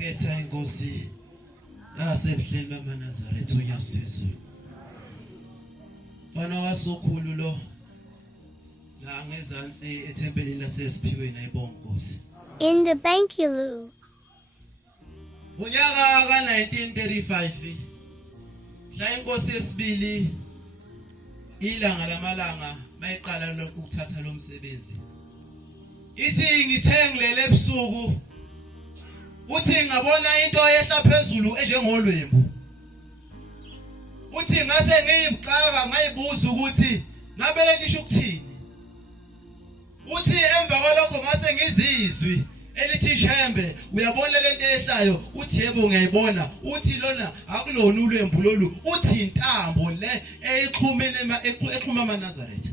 Ngiyakhetha inkosi yasebuhleni bamaNazaretha unyasiphezulu. Fana wasokhulu lo la ngezansi ethempelini lasesiphiweni ayibonga inkosi. In the Bankulu. Unyaka ka-1935 mhla inkosi yesibili ilanga lamalanga mayiqala lokhu ukuthatha lo msebenzi. Ithi ngithe ngilele ebusuku uthi ngabona into yehla phezulu enjengolwembu. Uthi ngase ngiyibxaka ngayibuza ukuthi ngabe lengisho ukuthini. Uthi emva kwalokho ngase ngizizwi elithi Shembe uyabona lento ehlayo. Uthi yebo ngiyayibona. Uthi lona akulona ulwembu lolu. Uthi intambo le exhumene exhuma amaNazaretha.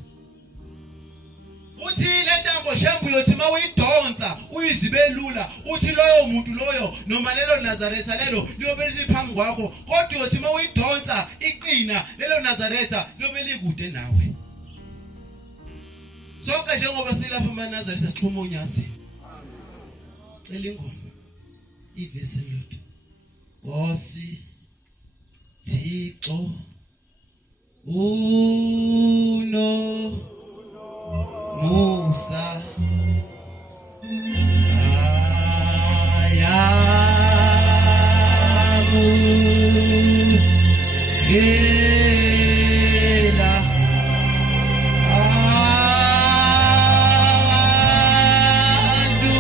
Uthi le ntambo Shembe uyothi mawuyidonsa uyizibelula. Uthi loyo muntu loyo noma lelo Nazaretha lelo liyobe liphambi kwakho kodwa uyothi mawuyidonsa iqina lelo Nazaretha liyobe likude nawe. Sonke njengoba silapha amaNazaretha sixhuma unyasi. Cela ingoma ivesi lodwa. Nkosi Thixo Musa ayamu gela adu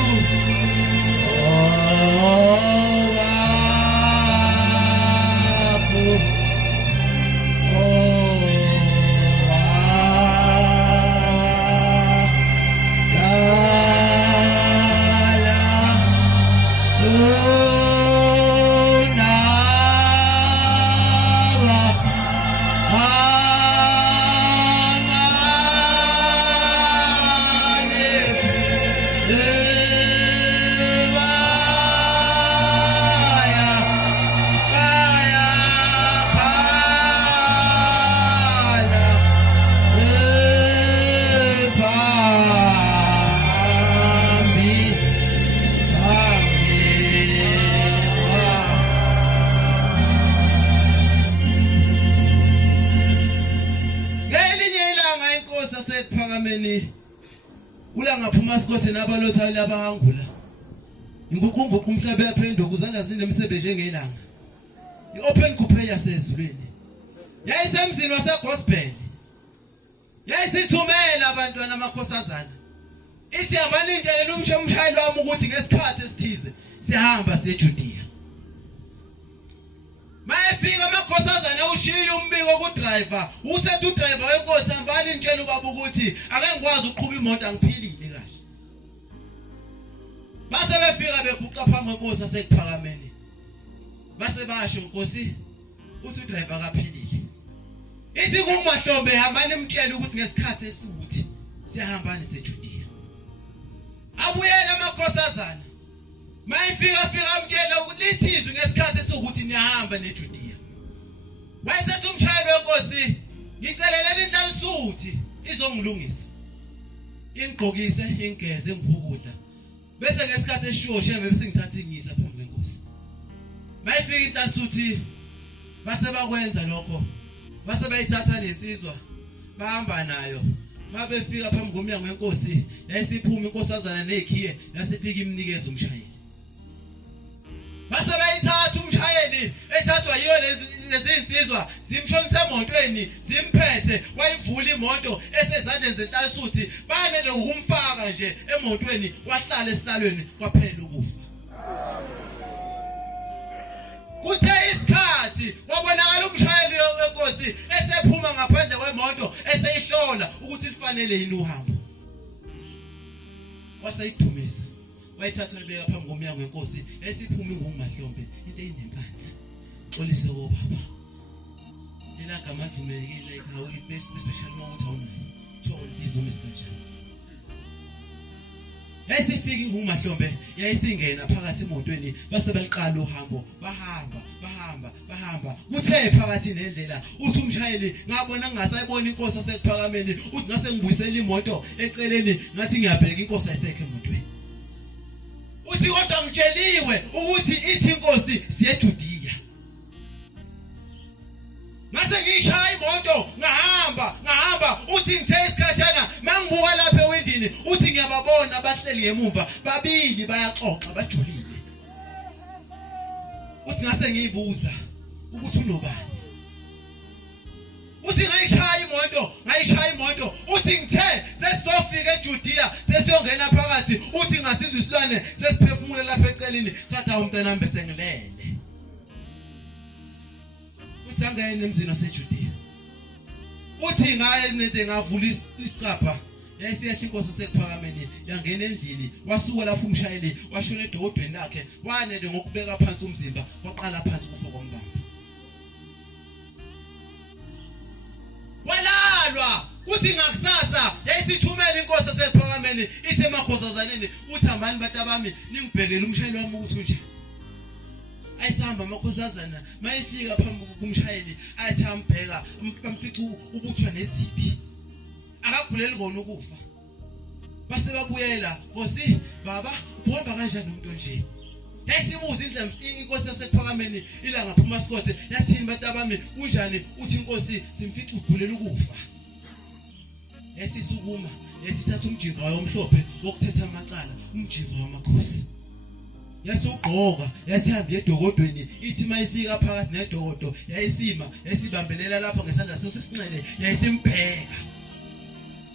ulanga sikothe nabalotha labahangula. Inguqunguqa umhlaba yaphenduka uzandla zinemsebenzi njengelanga. I-open coupe yasezulwini. Yayisemzini wasegospel. Yayisithumela abantwana amakhosazana. Ithi amaninjelela umshayeli wami ukuthi ngesikhathi esithize sihamba seJudiya. Mayefika amakhosazana ushiya umbiko ku-driver. Usethi u-driver wenkosi hambani nitshela ubaba ukuthi ake ngikwazi ukuqhuba imoto angiphilile kahle. Base befika beguqa phambi kwenkosi asekuphakameni. Base basho inkosi uthi u-driver akaphilile. Ithi kumahlombe hambani nimtshele ukuthi ngesikhathi esiwuthi siyahambani seJudiya. Abuyela amakhosazana. Mayifika amtshela ukuthi lithizwe ngesikhathi esiwukuthi niyahamba neJudiya. Wayesethi umshayeli wenkosi ngicelelela inhlansuthi izongilungisa. Ingigqokise ingigeze ngibukudla. Bese ngesikhathi esisho Shembe bese ngithatha ingisa phambi kwenkosi. Mayifika inhlansuthi base bakwenza lokho. Base bayithatha lensizwa bahamba nayo. Mabefika phambi komnyango wenkosi yayisiphuma inkosazana nezikhiye yasifika imnikeza umshayeli. Base bayithatha umshayeli ethathwa yiyo lezi insizwa zimshonisa emotweni zimphethe wayivula imoto esezandleni zenhlansuthi banele ukumfaka nje emotweni wahlala esihlalweni kwaphela ukufa. Kuthe isikhathi wabonakala umshayeli wenkosi esephuma ngaphandle kwemoto eseyihlola ukuthi lifanele yini uhambo. Waseyidumisa wayithatha ebeka phambi komnyango wenkosi esiphuma ingumahlombe into eyinempandla. Xolise obaba. Lela gama livumelekile ekhaya special moment awunayo. Thola izomisa kanjani. Esifika ingumahlombe yayisingena phakathi emotweni base baliqala uhambo bahamba kuthe phakathi nendlela uthi umshayeli ngabona ngingasayibona inkosi asekuphakameni uthi ngase ngibuyisela imoto eceleni ngathi ngiyabheka inkosi ayisekho emotweni. Uthi kodwa ngitsheliwe ukuthi ithi ngishaya imoto ngahamba uthi ngithe isikhashana mangibuka lapha ewindini uthi ngiyababona abahleli ngemuva babili bayaxoxa bajulile uthi ngase ngiyibuza ukuthi unobani uthi ngayishaya imoto uthi ngithe sesizofika eJudiya sesiyongena phakathi uthi ngasizwe isilwane sesiphefumula lapha eceleni sathi awumntanami bese ngilele uthi angene emzini waseJudiya uthi ngaye nede ngavula isicapha yayisiyahla inkosi sekuphakameni yangena endlini wasuka lapho umshayeli washona edokodweni lakhe wanede ngokubeka phansi umzimba waqala phansi kufa kombamba walalwa uthi ngakusasa yayisithumela inkosi sekuphakameni ithi emakhosazaneni uthi hambani batabami ningibhekele umshayeli wami ukuthi unjani ayisihamba amakhosazana mayifika phambi kumshayeli athi ambheka bamfica ubuthwa nezibi akaguleli ngona ukufa base babuyela Nkosi baba uhamba kanjani umuntu nje yasibuza indlela inkosi yasekuphakameni ila ngaphuma sikothe yathini batabami unjani uthi inkosi simfica ugulela ukufa yasisukuma yasithatha umjiva wayomhlophe wokuthetha amacala umjiva wamakhosi yasugqoka yasihamba edokodweni ithi mayifika phakathi nedokodo yayisima yasibambelela lapha ngesandla sesinxele yayisimbheka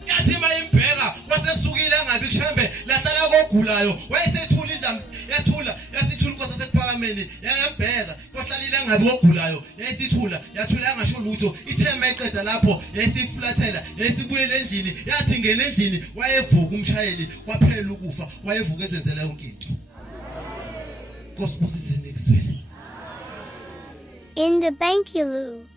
yathi mayimbheka wasekusukile angabi kushambe lahlala kogulayo wayesethula indla yathula yasithula inkosi sekuphakameni yayembheka kohlalile angabi kogulayo yayisithula yathula angasho lutho ithema iqeda lapho yayisifulathela yayisibuyele endlini yathi ngene endlini wayevuka umshayeli kwaphela ukufa wayevuka ezenzela yonke into Gospel is in In the Bank you lose.